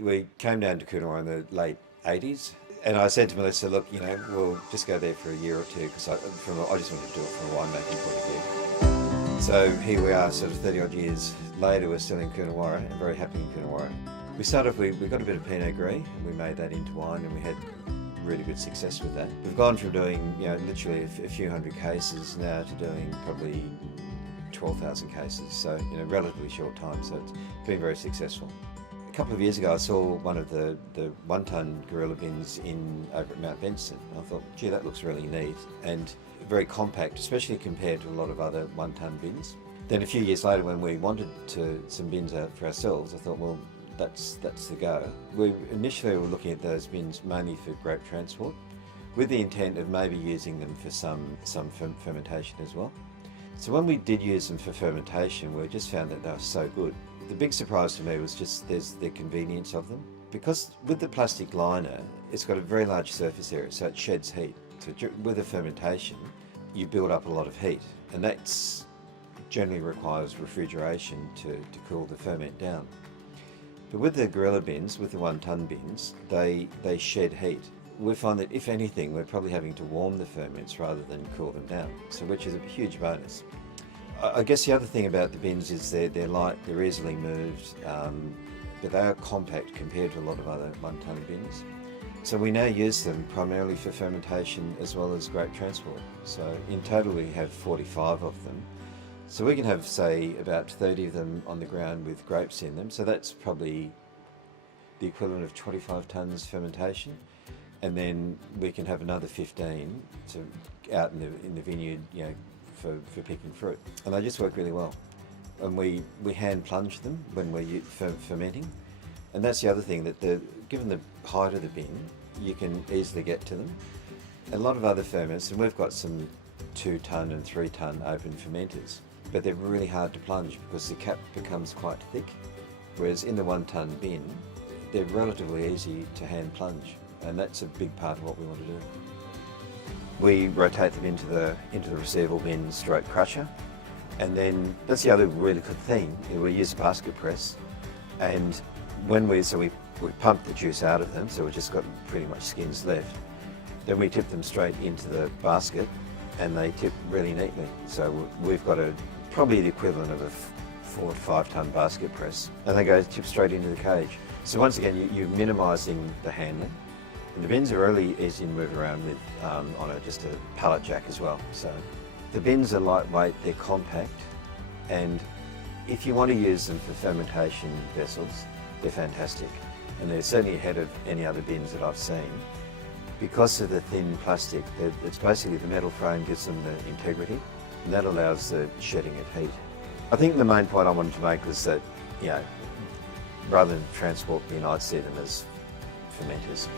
We came down to Coonawarra in the late 80s, and I said to Melissa, look, we'll just go there for a year or two because I just wanted to do it from a winemaking point of view. So here we are, sort of 30 odd years later, we're still in Coonawarra and very happy in Coonawarra. We started, we got a bit of Pinot Gris and we made that into wine, and we had really good success with that. We've gone from doing, literally a few hundred cases now to doing probably 12,000 cases. So, relatively short time. So it's been very successful. A couple of years ago, I saw one of the 1 tonne gorilla bins over at Mount Benson. I thought, gee, that looks really neat and very compact, especially compared to a lot of other 1 tonne bins. Then a few years later, when we wanted some bins out for ourselves, I thought, well, that's the go. We initially were looking at those bins mainly for grape transport, with the intent of maybe using them for some fermentation as well. So when we did use them for fermentation, we just found that they were so good. The big surprise to me was just the convenience of them. Because with the plastic liner, it's got a very large surface area, so it sheds heat. So with the fermentation, you build up a lot of heat, and that generally requires refrigeration to cool the ferment down. But with the gorilla bins, with the 1 tonne bins, they shed heat. We find that if anything, we're probably having to warm the ferments rather than cool them down, so which is a huge bonus. I guess the other thing about the bins is they're light, they're easily moved, but they are compact compared to a lot of other 1 tonne bins. So we now use them primarily for fermentation as well as grape transport. So in total we have 45 of them. So we can have, say, about 30 of them on the ground with grapes in them. So that's probably the equivalent of 25 tonnes fermentation. And then we can have another 15 out in the vineyard, for picking fruit. And they just work really well. And we hand plunge them when we're fermenting. And that's the other thing, that given the height of the bin, you can easily get to them. A lot of other ferments, and we've got some 2 tonne and 3 tonne open fermenters, but they're really hard to plunge because the cap becomes quite thick. Whereas in the 1 tonne bin, they're relatively easy to hand plunge. And that's a big part of what we want to do. We rotate them into the receivable bin stroke crusher, and then that's the other really good thing. We use a basket press, and when we pump the juice out of them, so we've just got pretty much skins left. Then we tip them straight into the basket, and they tip really neatly. So we've got probably the equivalent of a 4 to 5 tonne basket press, and they go tip straight into the cage. So once again, you're minimising the handling. And the bins are really easy to move around with on just a pallet jack as well. So the bins are lightweight, they're compact, and if you want to use them for fermentation vessels, they're fantastic. And they're certainly ahead of any other bins that I've seen. Because of the thin plastic, it's basically the metal frame gives them the integrity, and that allows the shedding of heat. I think the main point I wanted to make was that, rather than transport bin, I'd see them as fermenters.